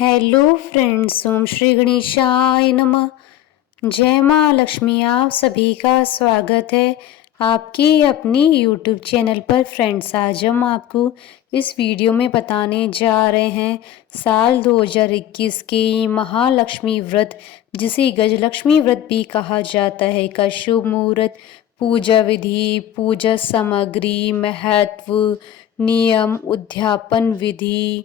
Hello friends, ओम श्री गणेशाय नमः। जय माँ लक्ष्मी। आप सभी का स्वागत है आपके अपनी यूट्यूब चैनल पर। फ्रेंड्स, आज हम आपको इस वीडियो में बताने जा रहे हैं साल 2021 के महालक्ष्मी व्रत, जिसे गजलक्ष्मी व्रत भी कहा जाता है, का शुभ मुहूर्त, पूजा विधि, पूजा सामग्री, महत्व, नियम, उद्यापन विधि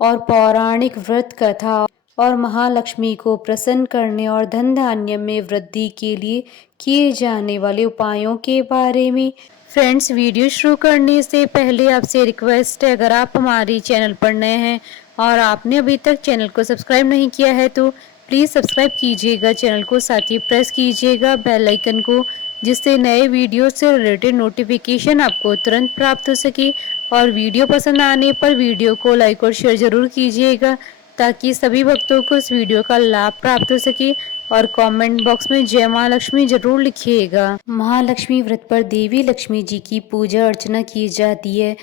और पौराणिक व्रत कथा और महालक्ष्मी को प्रसन्न करने और धन धान्य में वृद्धि के लिए किए जाने वाले उपायों के बारे में। फ्रेंड्स, वीडियो शुरू करने से पहले आपसे रिक्वेस्ट है, अगर आप हमारे चैनल पर नए हैं और आपने अभी तक चैनल को सब्सक्राइब नहीं किया है तो प्लीज़ सब्सक्राइब कीजिएगा चैनल को, साथ ही प्रेस कीजिएगा बेल आइकन को, जिससे नए वीडियो से रिलेटेड नोटिफिकेशन आपको तुरंत प्राप्त हो सके। और वीडियो पसंद आने पर वीडियो को लाइक और शेयर ज़रूर कीजिएगा, ताकि सभी भक्तों को इस वीडियो का लाभ प्राप्त हो सके। और कमेंट बॉक्स में जय माँ लक्ष्मी जरूर लिखिएगा। महालक्ष्मी व्रत पर देवी लक्ष्मी जी की पूजा अर्चना की जाती है।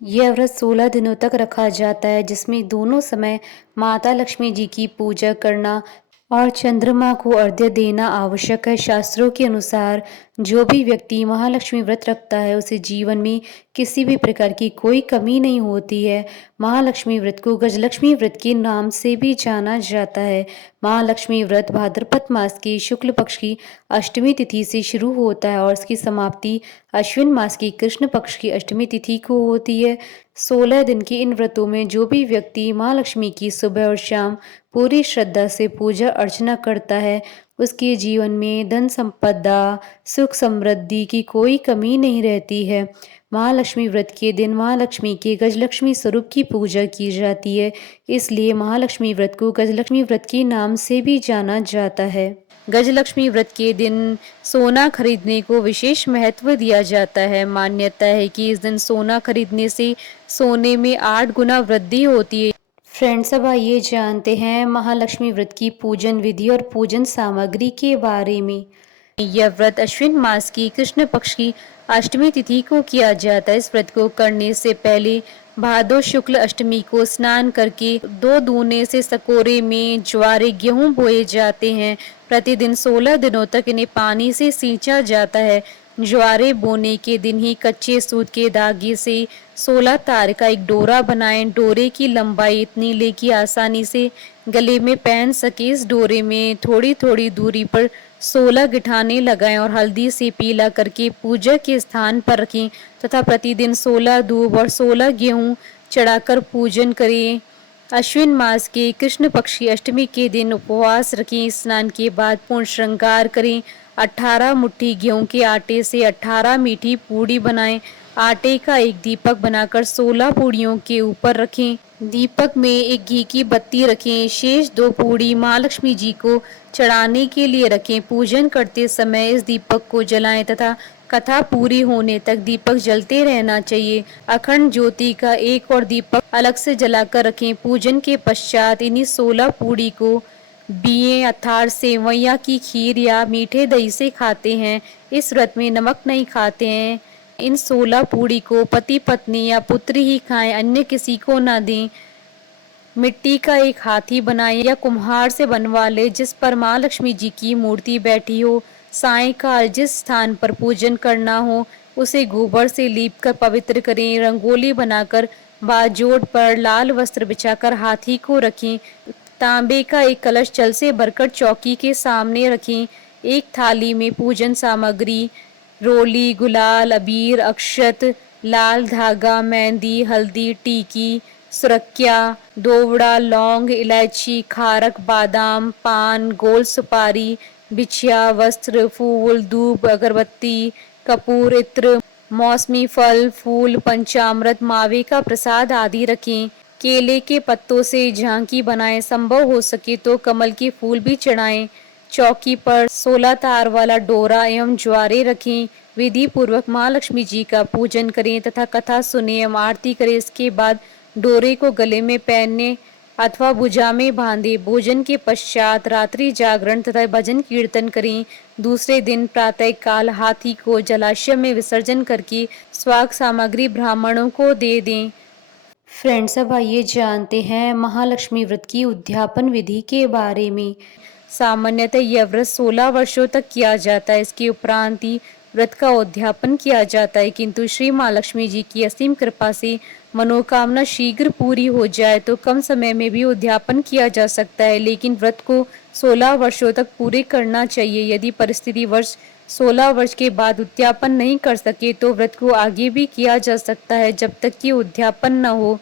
यह व्रत 16 दिनों तक रखा जाता है, जिसमें दोनों समय माता लक्ष्मी जी की पूजा करना और चंद्रमा को अर्घ्य देना आवश्यक है। शास्त्रों के अनुसार जो भी व्यक्ति महालक्ष्मी व्रत रखता है, उसे जीवन में किसी भी प्रकार की कोई कमी नहीं होती है। महालक्ष्मी व्रत को गजलक्ष्मी व्रत के नाम से भी जाना जाता है। महालक्ष्मी व्रत भाद्रपद मास के शुक्ल पक्ष की अष्टमी तिथि से शुरू होता है और इसकी समाप्ति अश्विन मास की कृष्ण पक्ष की अष्टमी तिथि को होती है। 16 दिन के इन व्रतों में जो भी व्यक्ति महालक्ष्मी की सुबह और शाम पूरी श्रद्धा से पूजा अर्चना करता है, उसके जीवन में धन संपदा, सुख समृद्धि की कोई कमी नहीं रहती है। महालक्ष्मी व्रत के दिन महालक्ष्मी के गजलक्ष्मी स्वरूप की पूजा की जाती है, इसलिए महालक्ष्मी व्रत को गजलक्ष्मी व्रत के नाम से भी जाना जाता है। गजलक्ष्मी व्रत के दिन सोना खरीदने को विशेष महत्व दिया जाता है। मान्यता है कि इस दिन सोना खरीदने से सोने में 8 गुना वृद्धि होती है। फ्रेंड्स, अब आइए जानते हैं महालक्ष्मी व्रत की पूजन विधि और पूजन सामग्री के बारे में। यह व्रत अश्विन मास की कृष्ण पक्ष की अष्टमी तिथि को किया जाता है। इस व्रत को करने से पहले भादो शुक्ल अष्टमी को स्नान करके 2 दूने से सकोरे में ज्वारे गेहूं बोए जाते हैं। प्रतिदिन 16 दिनों तक इन्हें पानी से सींचा जाता है। ज्वारे बोने के दिन ही कच्चे सूत के धागे से 16 तार का एक डोरा बनाएं। डोरे की लंबाई इतनी ले कि आसानी से गले में पहन सके। इस डोरे में थोड़ी थोड़ी दूरी पर 16 गिठाने लगाएं और हल्दी से पीला करके पूजा के स्थान पर रखें तथा प्रतिदिन 16 दूब और 16 गेहूं चढ़ाकर पूजन करें। अश्विन मास के कृष्ण पक्ष की अष्टमी के दिन उपवास रखें। स्नान के बाद पूर्ण श्रृंगार करें। 18 मुट्ठी गेहूं के आटे से 18 मीठी पूड़ी बनाएं। आटे का एक दीपक बनाकर 16 पूड़ियों के ऊपर रखें। दीपक में एक घी की बत्ती रखें। शेष 2 पूड़ी महालक्ष्मी जी को चढ़ाने के लिए रखें। पूजन करते समय इस दीपक को जलाएं तथा कथा पूरी होने तक दीपक जलते रहना चाहिए। अखंड ज्योति का एक और दीपक अलग से जलाकर रखें। पूजन के पश्चात इन्हीं 16 पूड़ी को बिये अर्थात सेवैया की खीर या मीठे दही से खाते हैं। इस व्रत में नमक नहीं खाते हैं। इन 16 पूड़ी को पति पत्नी या पुत्र ही खाएं, अन्य किसी को ना दें। मिट्टी का एक हाथी बनाएं या कुम्हार से बनवा ले जिस पर माँ लक्ष्मी जी की मूर्ति बैठी हो। सायंकाल जिस स्थान पर पूजन करना हो उसे गोबर से लीप कर पवित्र करें। रंगोली बनाकर बाजोड़ पर लाल वस्त्र बिछाकर हाथी को रखें। तांबे का एक कलश जल से भरकर चौकी के सामने रखें। एक थाली में पूजन सामग्री रोली, गुलाल, अबीर, अक्षत, लाल धागा, मेहंदी, हल्दी, टीकी, सुरक्या, दोवड़ा, लौंग, इलायची, खारक, बादाम, पान, गोल सुपारी, बिछिया, वस्त्र, फूल, धूप, अगरबत्ती, कपूर, इत्र, मौसमी फल, फूल, पंचामृत, मावे का प्रसाद आदि रखें। केले के पत्तों से झांकी बनाएं। संभव हो सके तो कमल के फूल भी चढ़ाएं। चौकी पर 16 तार वाला डोरा एवं ज्वारे रखें। विधि पूर्वक महालक्ष्मी जी का पूजन करें तथा कथा सुने एवं आरती करें। इसके बाद डोरे को गले में पहनने अथवा भुजा में बांधे। भोजन के पश्चात रात्रि जागरण तथा भजन कीर्तन करें। दूसरे दिन प्रातः काल हाथी को जलाशय में विसर्जन करके स्वाग सामग्री ब्राह्मणों को दे दें। फ्रेंड्स, अब आइए जानते हैं महालक्ष्मी व्रत की उद्यापन विधि के बारे में। सामान्यतः यह व्रत 16 वर्षों तक किया जाता है। इसके उपरांत ही व्रत का उद्यापन किया जाता है, किंतु श्री माँ लक्ष्मी जी की असीम कृपा से मनोकामना शीघ्र पूरी हो जाए तो कम समय में भी उद्यापन किया जा सकता है, लेकिन व्रत को 16 वर्षों तक पूरे करना चाहिए। यदि परिस्थिति वर्ष 16 वर्ष के बाद उद्यापन नहीं कर सके तो व्रत को आगे भी किया जा सकता है जब तक कि उद्यापन न हो।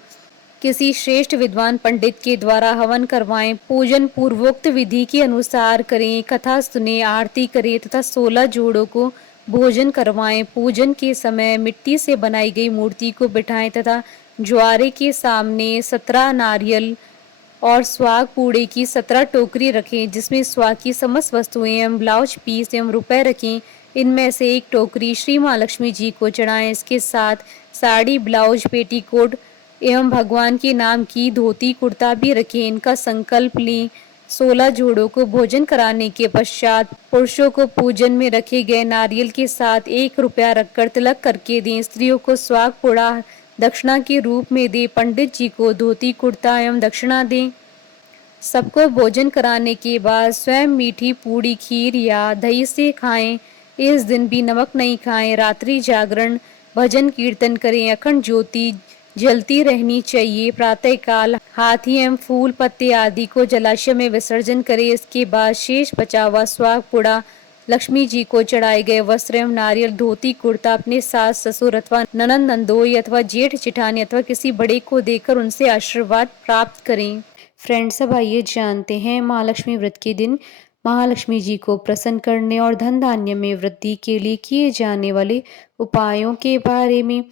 किसी श्रेष्ठ विद्वान पंडित के द्वारा हवन करवाएं, पूजन पूर्वोक्त विधि के अनुसार करें, कथा सुने, आरती करें तथा 16 जोड़ों को भोजन करवाएं। पूजन के समय मिट्टी से बनाई गई मूर्ति को बिठाएं तथा ज्वारे के सामने 17 नारियल और स्वाग पूड़े की 17 टोकरी रखें, जिसमें स्वाग की समस्त वस्तुएं एवं ब्लाउज पीस एवं रुपए रखें। इनमें से एक टोकरी श्री माँ लक्ष्मी जी को चढ़ाएं। इसके साथ साड़ी, ब्लाउज, पेटीकोट एवं भगवान के नाम की धोती कुर्ता भी रखें। इनका संकल्प लें। 16 जोड़ों को भोजन कराने के पश्चात पुरुषों को पूजन में रखे गए नारियल के साथ 1 रुपया रखकर तिलक करके दें। स्त्रियों को स्वाग पुड़ा दक्षिणा के रूप में दें। पंडित जी को धोती कुर्ता एवं दक्षिणा दें। सबको भोजन कराने के बाद स्वयं मीठी पूड़ी, खीर या दही से खाएं। इस दिन भी नमक नहीं खाएं। रात्रि जागरण, भजन कीर्तन करें। अखंड ज्योति जलती रहनी चाहिए। प्रातःकाल हाथी एवं फूल पत्ते आदि को जलाशय में विसर्जन करें। इसके बाद शेष बचा हुआ स्वाग पुड़ा लक्ष्मी जी को चढ़ाए गए वस्त्र एवं नारियल, धोती कुर्ता अपने सास ससुर अथवा ननंद नंदोई अथवा जेठ जेठानी अथवा किसी बड़े को देकर उनसे आशीर्वाद प्राप्त करें। फ्रेंड्स, अब आइए जानते हैं महालक्ष्मी व्रत के दिन महालक्ष्मी जी को प्रसन्न करने और धन धान्य में वृद्धि के लिए किए जाने वाले उपायों के बारे में।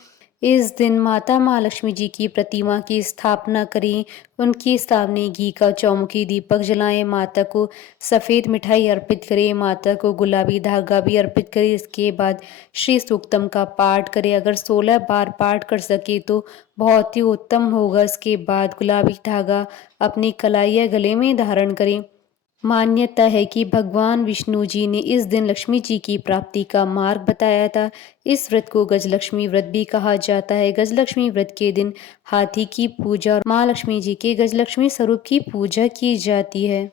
इस दिन माता महालक्ष्मी जी की प्रतिमा की स्थापना करें। उनके सामने घी का चौमुखी दीपक जलाएं। माता को सफ़ेद मिठाई अर्पित करें। माता को गुलाबी धागा भी अर्पित करें। इसके बाद श्री सूक्तम का पाठ करें। अगर 16 बार पाठ कर सके तो बहुत ही उत्तम होगा। इसके बाद गुलाबी धागा अपनी कलाई या गले में धारण करें। मान्यता है कि भगवान विष्णु जी ने इस दिन लक्ष्मी जी की प्राप्ति का मार्ग बताया था। इस व्रत को गजलक्ष्मी व्रत भी कहा जाता है। गजलक्ष्मी व्रत के दिन हाथी की पूजा और माँ लक्ष्मी जी के गजलक्ष्मी स्वरूप की पूजा की जाती है।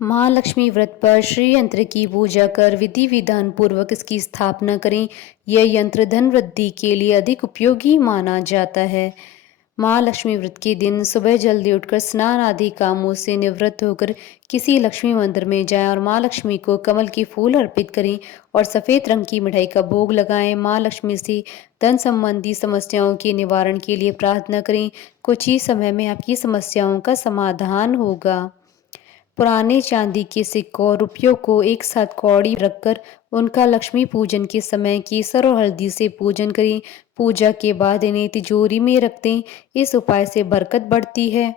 महालक्ष्मी व्रत पर श्री यंत्र की पूजा कर विधि विधान पूर्वक इसकी स्थापना करें। यह यंत्र धन वृद्धि के लिए अधिक उपयोगी माना जाता है। महालक्ष्मी व्रत के दिन सुबह जल्दी उठकर स्नान आदि कामों से निवृत्त होकर किसी लक्ष्मी मंदिर में जाएं और माँ लक्ष्मी को कमल के फूल अर्पित करें और सफ़ेद रंग की मिठाई का भोग लगाएं। माँ लक्ष्मी से धन संबंधी समस्याओं के निवारण के लिए प्रार्थना करें। कुछ ही समय में आपकी समस्याओं का समाधान होगा। पुराने चांदी के सिक्कों और रुपयों को एक साथ कौड़ी रखकर उनका लक्ष्मी पूजन के समय केसर और हल्दी से पूजन करें। पूजा के बाद इन्हें तिजोरी में रख दें। इस उपाय से बरकत बढ़ती है।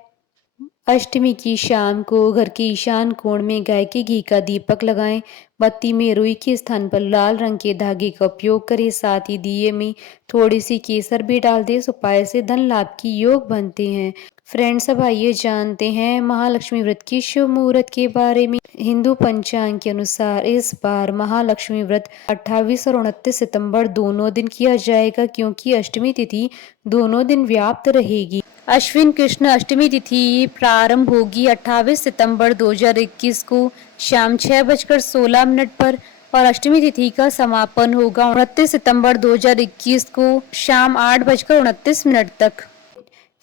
अष्टमी की शाम को घर के ईशान कोण में गाय के घी का दीपक लगाएं। बत्ती में रुई के स्थान पर लाल रंग के धागे का उपयोग करें। साथ ही दिए में थोड़ी सी केसर भी डाल दें। इस उपाय से धन लाभ की योग बनते हैं। फ्रेंड्स, अब आइए जानते हैं महालक्ष्मी व्रत की शुभ मुहूर्त के बारे में। हिंदू पंचांग के अनुसार इस बार महालक्ष्मी व्रत 28 और 29 सितंबर दोनों दिन किया जाएगा, क्योंकि अष्टमी तिथि दोनों दिन व्याप्त रहेगी। अश्विन कृष्ण अष्टमी तिथि प्रारंभ होगी 28 सितंबर 2021 को शाम 6:16 पर और अष्टमी तिथि का समापन होगा 29 सितंबर 2021 को शाम 8:29 तक।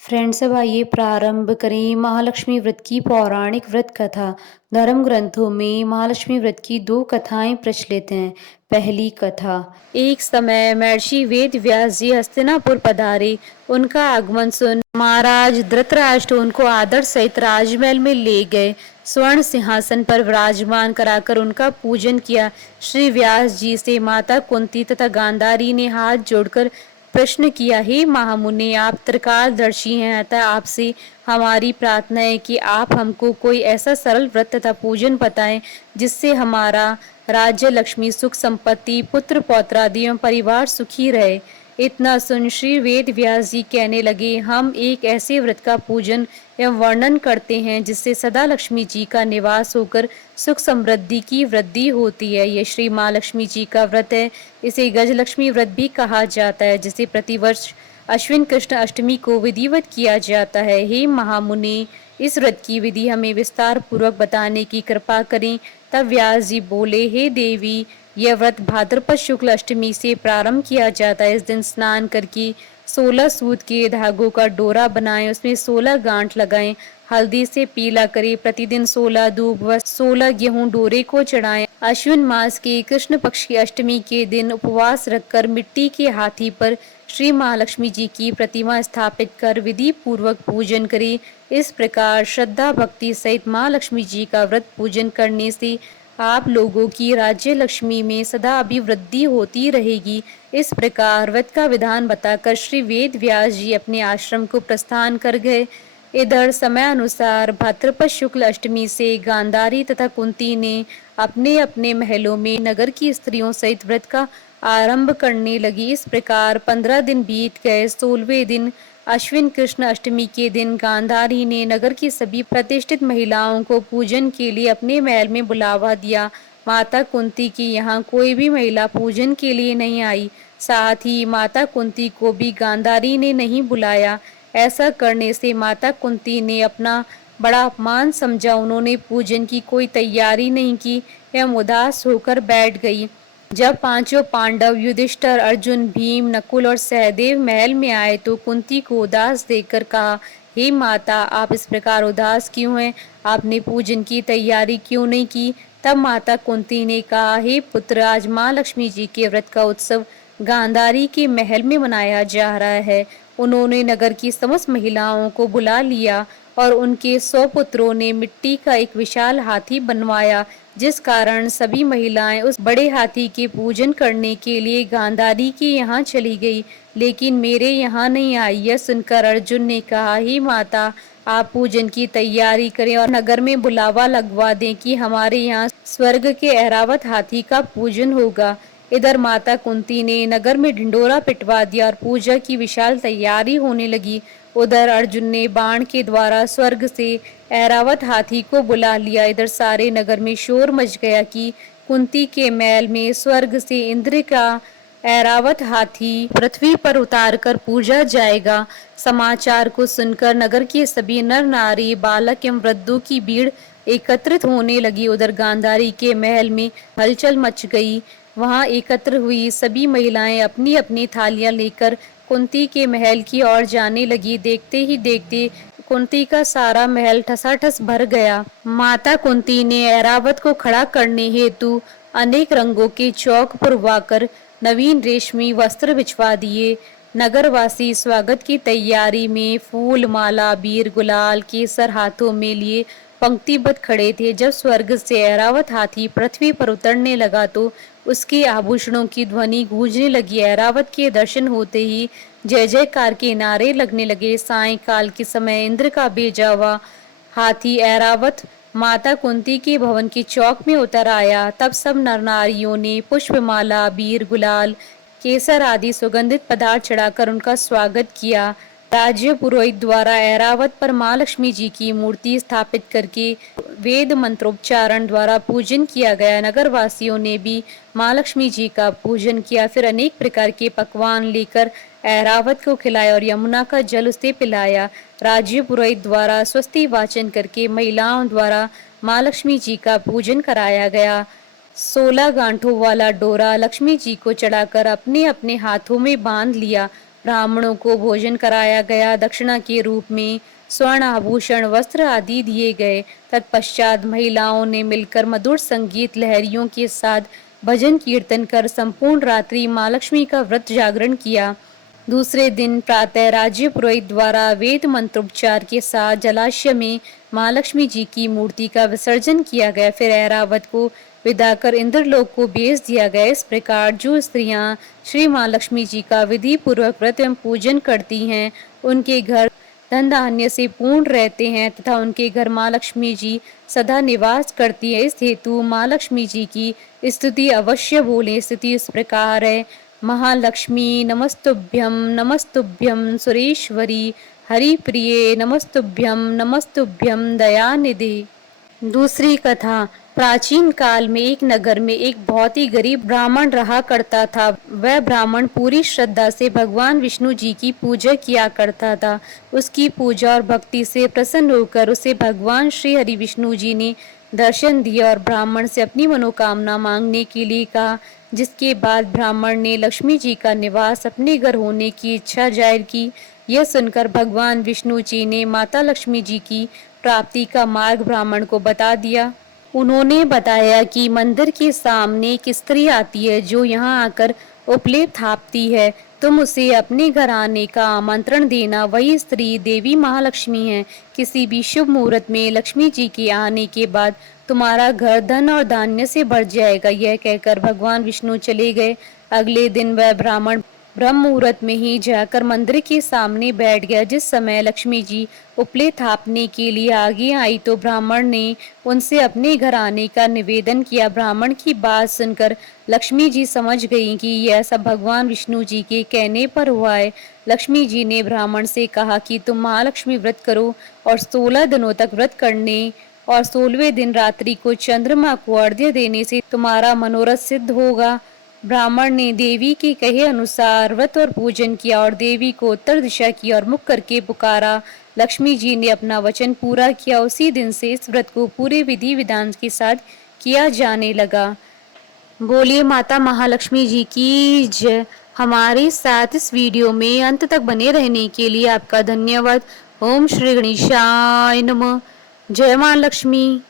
फ्रेंड्स, अब आइए प्रारंभ करें महालक्ष्मी व्रत की पौराणिक व्रत कथा। धर्म ग्रंथों में महालक्ष्मी व्रत की 2 कथाएं प्रचलित हैं। पहली कथा। एक समय महर्षि वेद व्यास जी हस्तिनापुर पधारे। उनका आगमन सुन महाराज धृतराष्ट्र उनको आदर सहित राजमहल में ले गए। स्वर्ण सिंहासन पर विराजमान कराकर उनका पूजन किया। श्री व्यास जी से माता कुंती तथा गांधारी ने हाथ जोड़कर प्रश्न किया, हे महामुनि, आप त्रिकालदर्शी हैं, अतः आपसे हमारी प्रार्थना है कि आप हमको कोई ऐसा सरल व्रत तथा पूजन बताएं जिससे हमारा राज्य, लक्ष्मी, सुख, संपत्ति, पुत्र पौत्रादि एवं परिवार सुखी रहे। इतना सुन श्री वेद व्यास जी कहने लगे, हम एक ऐसे व्रत का पूजन एवं वर्णन करते हैं जिससे सदा लक्ष्मी जी का निवास होकर सुख समृद्धि की वृद्धि होती है। यह श्री माँ लक्ष्मी जी का व्रत है। इसे गजलक्ष्मी व्रत भी कहा जाता है, जिसे प्रतिवर्ष अश्विन कृष्ण अष्टमी को विधिवत किया जाता है। हे महामुनि, इस व्रत की विधि हमें विस्तार पूर्वक बताने की कृपा करें। तब व्यास जी बोले, हे देवी, यह व्रत भाद्रपद शुक्ल अष्टमी से प्रारंभ किया जाता है। इस दिन स्नान करके 16 सूत के धागों का डोरा बनाएं, उसमें 16 गांठ लगाएं, हल्दी से पीला करें। प्रतिदिन 16 दूब व 16 गेहूं डोरे को चढ़ाएं। अश्विन मास के कृष्ण पक्ष की अष्टमी के दिन उपवास रखकर मिट्टी के हाथी पर श्री महालक्ष्मी जी की प्रतिमा स्थापित कर विधि पूर्वक पूजन करें। इस प्रकार श्रद्धा भक्ति सहित माँ लक्ष्मी जी का व्रत पूजन करने से आप लोगों की राज्य लक्ष्मी में सदा अभिवृद्धि होती रहेगी। इस प्रकार व्रत का विधान बताकर श्री वेद व्यास जी अपने आश्रम को प्रस्थान कर गए। इधर समय अनुसार भाद्रपद शुक्ल अष्टमी से गांधारी तथा कुंती ने अपने अपने महलों में नगर की स्त्रियों सहित व्रत का आरंभ करने लगी। इस प्रकार 15 दिन बीत गए। 16वें दिन अश्विन कृष्ण अष्टमी के दिन गांधारी ने नगर की सभी प्रतिष्ठित महिलाओं को पूजन के लिए अपने महल में बुलावा दिया। माता कुंती की यहाँ कोई भी महिला पूजन के लिए नहीं आई। साथ ही माता कुंती को भी गांधारी ने नहीं बुलाया। ऐसा करने से माता कुंती ने अपना बड़ा अपमान समझा। उन्होंने पूजन की कोई तैयारी नहीं की, एवं उदास होकर बैठ गई। जब पांचों पांडव युधिष्ठिर, अर्जुन, भीम, नकुल और सहदेव महल में आए तो कुंती को उदास देखकर कहा, हे माता, आप इस प्रकार उदास क्यों हैं? आपने पूजन की तैयारी क्यों नहीं की? तब माता कुंती ने कहा, हे पुत्र, आज माँ लक्ष्मी जी के व्रत का उत्सव गांधारी के महल में मनाया जा रहा है। उन्होंने नगर की समस्त महिलाओं को बुला लिया और उनके 100 पुत्रों ने मिट्टी का एक विशाल हाथी बनवाया, जिस कारण सभी महिलाएं उस बड़े हाथी के पूजन करने के लिए गांधारी के यहाँ चली गई, लेकिन मेरे यहाँ नहीं आई। यह सुनकर अर्जुन ने कहा, हे माता, आप पूजन की तैयारी करें और नगर में बुलावा लगवा दें कि हमारे यहाँ स्वर्ग के ऐरावत हाथी का पूजन होगा। इधर माता कुंती ने नगर में ढिंडोरा पिटवा दिया और पूजा की विशाल तैयारी होने लगी। उधर अर्जुन ने बाण के द्वारा स्वर्ग से ऐरावत हाथी को बुला लिया। इधर सारे नगर में शोर मच गया कि कुंती के महल में स्वर्ग से इंद्र का ऐरावत हाथी पृथ्वी पर उतारकर पूजा जाएगा। समाचार को सुनकर नगर के सभी नर नारी, बालक एवं वृद्धों की भीड़ एकत्रित होने लगी। उधर गांधारी के महल में हलचल मच गई। वहां एकत्र हुई सभी महिलाएं अपनी अपनी थालियां लेकर कुंती के महल की ओर जाने लगी। देखते ही देखते कुंती का सारा महल ठसाठस भर गया। माता कुंती ने ऐरावत को खड़ा करने हेतु अनेक रंगों के चौक पुरवाकर नवीन रेशमी वस्त्र बिछवा दिए। नगरवासी स्वागत की तैयारी में फूल, माला, बीर, गुलाल, केसर हाथों में लिए पंक्तिबद्ध खड़े थे। जब स्वर्ग से ऐरावत हाथी पृथ्वी पर उतरने लगा तो उसके आभूषणों की ध्वनि गूंजने लगी। ऐरावत के दर्शन होते ही जय जयकार के नारे लगने लगे। सायंकाल के समय इंद्र का भेजा हुआ हाथी ऐरावत माता कुंती के भवन के चौक में उतर आया। तब सब नर नारियों ने पुष्पमाला, बीर, गुलाल, केसर आदि सुगंधित पदार्थ चढ़ाकर उनका स्वागत किया। राज्य पुरोहित द्वारा ऐरावत पर माँ लक्ष्मी जी की मूर्ति स्थापित करके वेद मंत्रोच्चारण द्वारा पूजन किया गया। नगर वासियों ने भी माँ लक्ष्मी जी का पूजन किया। फिर अनेक प्रकार के पकवान लेकर ऐरावत को खिलाया और यमुना का जल उसे पिलाया। राज्य पुरोहित द्वारा स्वस्ति वाचन करके महिलाओं द्वारा माँ लक्ष्मी जी का पूजन कराया गया। 16 गांठों वाला डोरा लक्ष्मी जी को चढ़ाकर अपने अपने हाथों में बांध लिया। ब्राह्मणों को भोजन कराया गया। दक्षिणा के रूप में स्वर्ण आभूषण, वस्त्र आदि दिए गए। तत्पश्चात महिलाओं ने मिलकर मधुर संगीत लहरियों के साथ भजन कीर्तन कर संपूर्ण रात्रि माँ लक्ष्मी का व्रत जागरण किया। दूसरे दिन प्रातः राज्य पुरोहित द्वारा वेद मंत्रोच्चार के साथ जलाशय में माँ लक्ष्मी जी की मूर्ति का विसर्जन किया गया। फिर ऐरावत को विदा कर इंद्रलोक को भेज दिया गया। इस प्रकार जो स्त्रियां श्री माँ लक्ष्मी जी का विधि पूर्वक व्रत एवं पूजन करती हैं, उनके घर धन धान्य से पूर्ण रहते हैं तथा उनके घर माँ लक्ष्मी जी सदा निवास करती है। इस हेतु माँ लक्ष्मी जी की स्तुति अवश्य बोलें। स्तुति इस प्रकार है, महालक्ष्मी नमस्तुभ्यं नमस्तुभ्यं सुरेश्वरी हरिप्रिये नमस्तुभ्यं नमस्तुभ्यं दयानिधि। दूसरी कथा। प्राचीन काल में एक नगर में एक बहुत ही गरीब ब्राह्मण रहा करता था। वह ब्राह्मण पूरी श्रद्धा से भगवान विष्णु जी की पूजा किया करता था। उसकी पूजा और भक्ति से प्रसन्न होकर उसे भगवान श्री हरि विष्णु जी ने दर्शन दिया और ब्राह्मण से अपनी मनोकामना मांगने के लिए कहा, जिसके बाद ब्राह्मण ने लक्ष्मी जी का निवास अपने घर होने की इच्छा जाहिर की। यह सुनकर भगवान विष्णु जी ने माता लक्ष्मी जी की प्राप्ति का मार्ग ब्राह्मण को बता दिया। उन्होंने बताया कि मंदिर के सामने एक स्त्री आती है जो यहाँ आकर उपलेप थापती है। तुम उसे अपने घर आने का आमंत्रण देना। वही स्त्री देवी महालक्ष्मी है। किसी भी शुभ मुहूर्त में लक्ष्मी जी के आने के बाद तुम्हारा घर धन और धान्य से भर जाएगा। यह कहकर भगवान विष्णु चले गए। अगले दिन वह ब्राह्मण ब्रह्म मुहूर्त में ही जाकर मंदिर के सामने बैठ गया। जिस समय लक्ष्मी जी उपले थापने के लिए आगे आई तो ब्राह्मण ने उनसे अपने घर आने का निवेदन किया। ब्राह्मण की बात सुनकर लक्ष्मी जी समझ गई कि यह सब भगवान विष्णु जी के कहने पर हुआ है। लक्ष्मी जी ने ब्राह्मण से कहा कि तुम महालक्ष्मी व्रत करो और 16 दिनों तक व्रत करने और 16वें दिन रात्रि को चंद्रमा को अर्घ्य देने से तुम्हारा मनोरथ सिद्ध होगा। ब्राह्मण ने देवी के कहे अनुसार व्रत और पूजन किया और देवी को उत्तर दिशा की ओर मुख करके पुकारा। लक्ष्मी जी ने अपना वचन पूरा किया। उसी दिन से इस व्रत को पूरे विधि विधान के साथ किया जाने लगा। बोलिए माता महालक्ष्मी जी की जय। हमारे साथ इस वीडियो में अंत तक बने रहने के लिए आपका धन्यवाद। ओम श्री गणेशाय नमः। जय मां लक्ष्मी।